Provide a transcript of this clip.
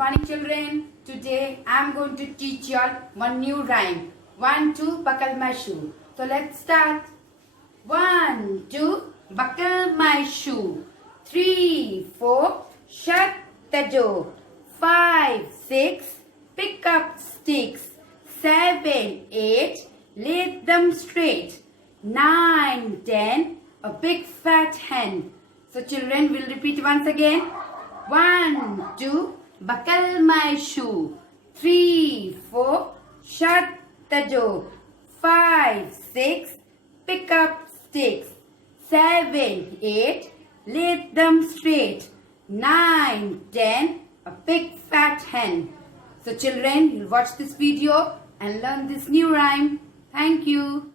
morning children. Today I am going to teach you all one new rhyme. 1, 2, buckle my shoe. So let's start. 1, 2, buckle my shoe. 3, 4, shut the door. 5, 6, pick up sticks. 7, 8, lay them straight. 9, 10, a big fat hen. So children, we'll repeat once again. 1, 2, buckle my shoe. 3, 4, shut the door. 5, 6, pick up sticks. 7, 8, lay them straight. 9, 10, a big fat hen. So children, you'll watch this video and learn this new rhyme. Thank you.